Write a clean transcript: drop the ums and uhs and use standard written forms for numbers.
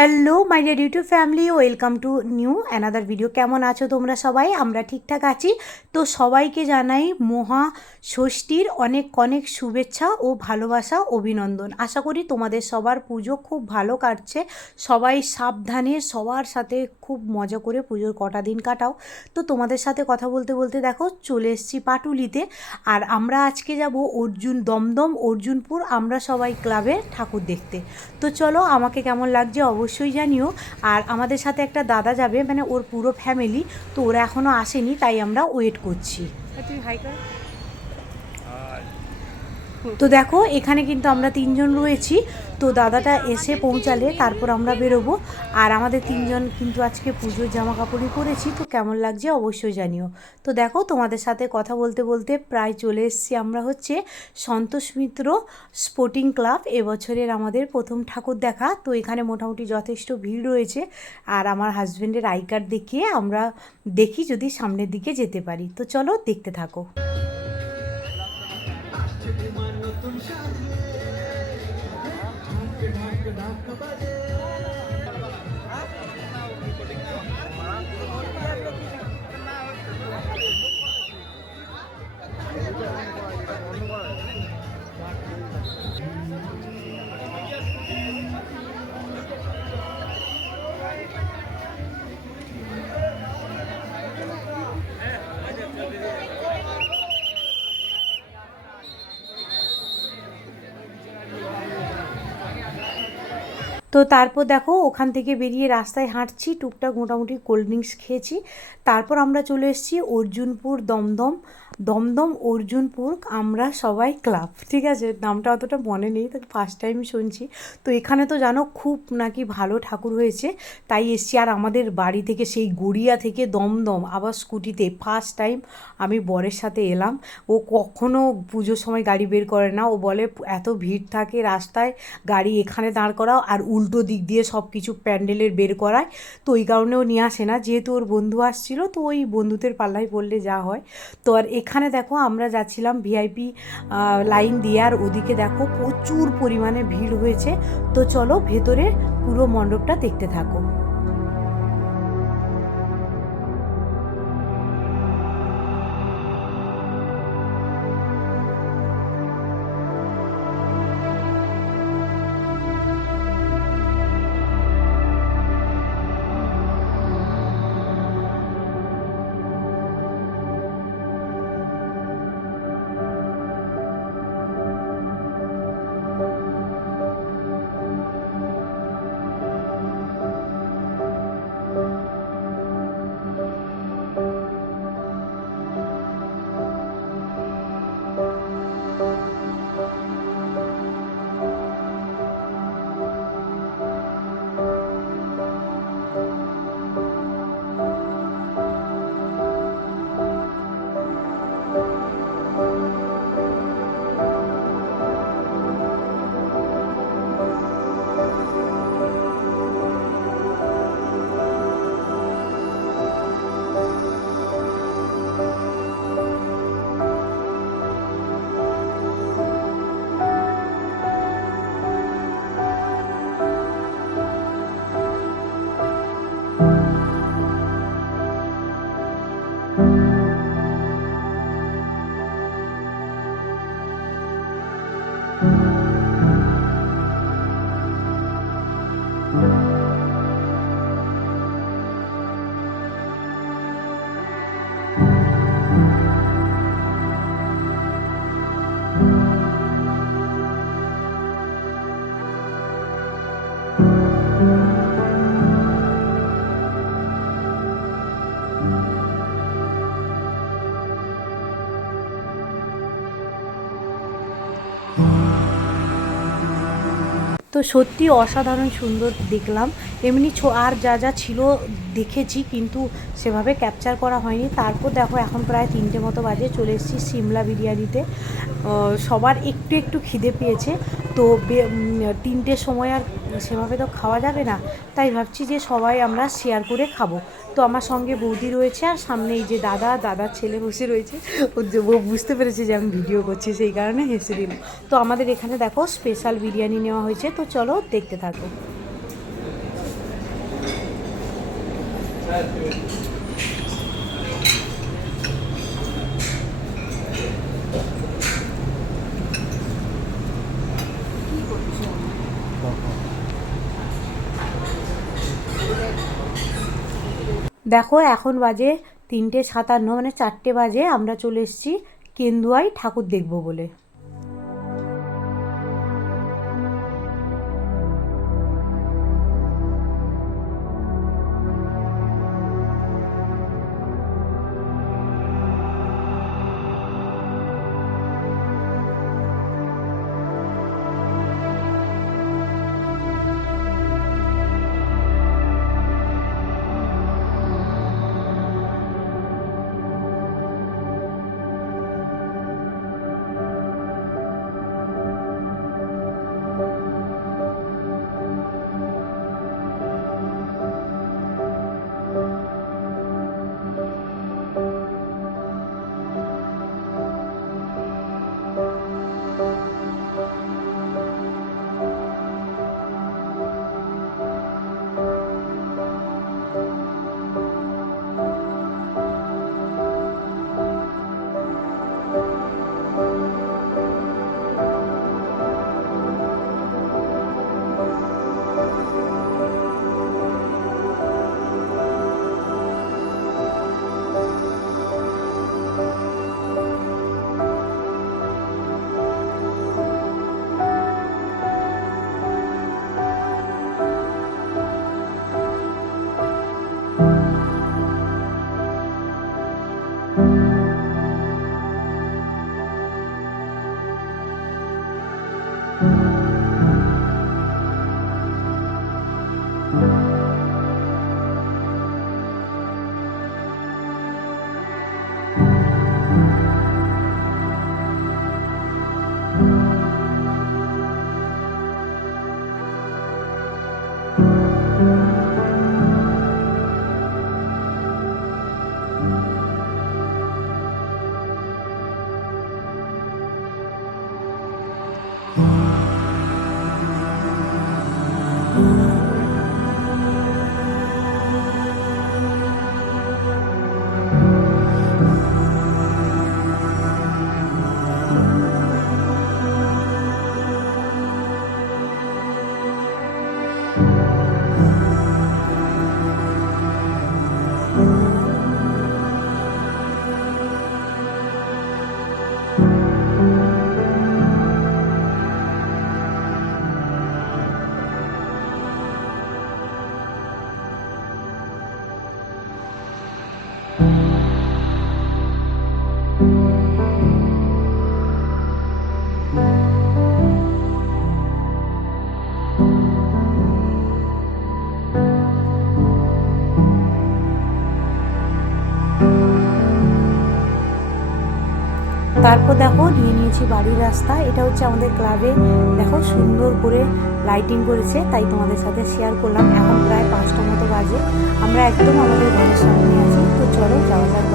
Hello my dear YouTube family, welcome to new another video. কেমন আছো তোমরা সবাই? আমরা ঠিকঠাক আছি। তো সবাইকে জানাই মহা ষষ্ঠীর অনেক অনেক শুভেচ্ছা ও ভালোবাসা, অভিনন্দন। আশা করি তোমাদের সবার পুজো খুব ভালো কাটছে। সবাই সাবধানে সবার সাথে খুব মজা করে পুজোর কটা দিন কাটাও। তো তোমাদের সাথে কথা বলতে বলতে দেখো চলে এসেছি পাটুলিতে। আর আমরা আজকে যাব দমদম অর্জুনপুর, আমরা সবাই ক্লাবে ঠাকুর দেখতে। তো চলো, আমাকে কেমন লাগছে অবশ্যই জানিও। আর আমাদের সাথে একটা দাদা যাবে, মানে ওর পুরো ফ্যামিলি। তো ওরা এখনও আসেনি, তাই আমরা ওয়েট করছি। তুই হাই কর। তো দেখো এখানে কিন্তু আমরা তিনজন রয়েছি। তো দাদাটা এসে পৌঁছালে তারপর আমরা বেরোবো। আর আমাদের তিনজন কিন্তু আজকে পুজোর জামা কাপড়ই পরেছি। তো কেমন লাগছে অবশ্যই জানিও। তো দেখো তোমাদের সাথে কথা বলতে বলতে প্রায় চলে এসেছি। আমরা হচ্ছে সন্তোষ মিত্র স্পোর্টিং ক্লাব, এবছরের আমাদের প্রথম ঠাকুর দেখা। তো এখানে মোটামুটি যথেষ্ট ভিড় রয়েছে। আর আমার হাজব্যান্ডের আই কার্ড দেখিয়ে আমরা দেখি যদি সামনের দিকে যেতে পারি। তো চলো দেখতে থাকো। তো তারপর দেখো ওখান থেকে বেরিয়ে রাস্তায় হাঁটছি, টুকটাক মোটামুটি কোল্ড ড্রিঙ্কস খেয়েছি। তারপর আমরা চলে এসেছি অর্জুনপুর দমদম অর্জুনপুর আমরা সবাই ক্লাব। ঠিক আছে, নামটা অতটা মনে নেই, তো ফার্স্ট টাইম শুনছি। তো এখানে তো জানো খুব নাকি ভালো ঠাকুর হয়েছে, তাই এসছি। আর আমাদের বাড়ি থেকে সেই গড়িয়া থেকে দমদম আবার স্কুটিতে ফার্স্ট টাইম আমি বরের সাথে এলাম। ও কখনো পুজোর সময় গাড়ি বের করে না। ও বলে এত ভিড় থাকে রাস্তায়, গাড়ি এখানে দাঁড় করাও আর উল্টো দিক দিয়ে সব কিছু প্যান্ডেলের বের করায়। তো ওই কারণেও নিয়ে আসে না, যেহেতু ওর বন্ধু আসছিল, তো ওই বন্ধুদের পাল্লায় পড়লে যা হয়। তো আর এখানে দেখো আমরা যাচ্ছিলাম ভিআইপি লাইন দিয়ে, আর ওদিকে দেখো প্রচুর পরিমাণে ভিড় হয়েছে। তো চলো ভেতরে পুরো মণ্ডপটা দেখতে থাকো। তো সত্যি অসাধারণ সুন্দর দেখলাম। এমনি আর যা যা ছিল দেখেছি, কিন্তু সেভাবে ক্যাপচার করা হয়নি। তারপর দেখো এখন প্রায় 3টে মতো বাজে, চলে এসেছি সিমলা বিরিয়ানিতে। সবার একটু একটু খিদে পেয়েছে। তো 3টের সময় আর সেভাবে তো খাওয়া যাবে না, তাই ভাবছি যে সবাই আমরা শেয়ার করে খাবো। তো আমার সঙ্গে বৌদি রয়েছে, আর সামনে এই যে দাদার ছেলে বসে রয়েছে। ও বুঝতে পেরেছে যে আমি ভিডিও করছি, সেই কারণে হেসে দিল। তো আমাদের এখানে দেখো স্পেশাল বিরিয়ানি নেওয়া হয়েছে। তো চলো দেখতে থাকো। দেখো এখন বাজে 3:57, মানে 4টে বাজে। আমরা চলে এসেছি কেন্দুয়ায় ঠাকুর দেখব বলে। তারপর দেখো নিয়ে নিয়েছি বাড়ির রাস্তা। এটা হচ্ছে আমাদের ক্লাবে, দেখো সুন্দর করে লাইটিং করেছে, তাই তোমাদের সাথে শেয়ার করলাম। এখন প্রায় 5টা মতো বাজে, আমরা একদম আমাদের ঘরের সামনে আছি। তো চলো যাওয়া যাক।